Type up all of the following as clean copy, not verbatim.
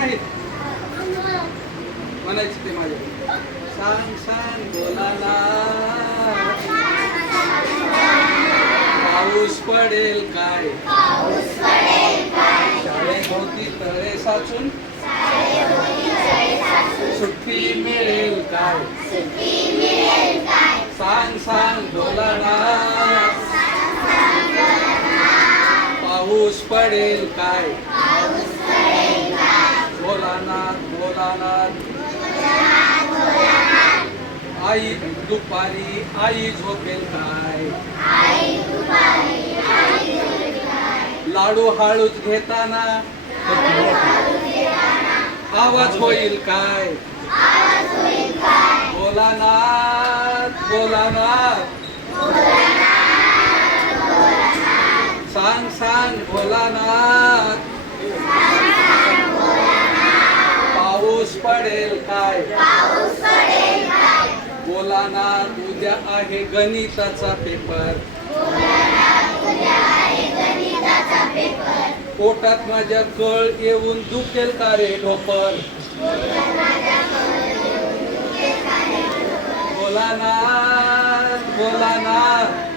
नाहीत म्हणायचं ते माझ्या सांग सांग भोलानाथ पाऊस पडेल काय शाळेभोवती तळे साचून सुट्टी मिळेल काय सांग सांग भोलानाथ पाऊस पडेल काय भोलानाथ भोलानाथ आई दुपारी आई झोपेल काय लाडू हळूच घेताना आवाज होईल काय भोलानाथ भोलानाथ सांग सांग भोलानाथ पाऊस पडेल काय भोलानाथ उद्या आहे गणिताचा पेपर पोटात माझ्या कळ येऊन दुखेल का रे ढोपर भोलानाथ भोलानाथ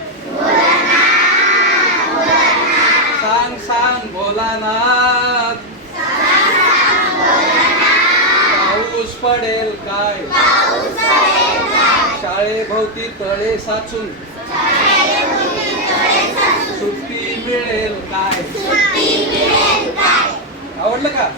सांग सांग भोलानाथ पाऊस पडेल काय शाळेभोवती तळे साचून सुट्टी मिळेल काय आवडलं का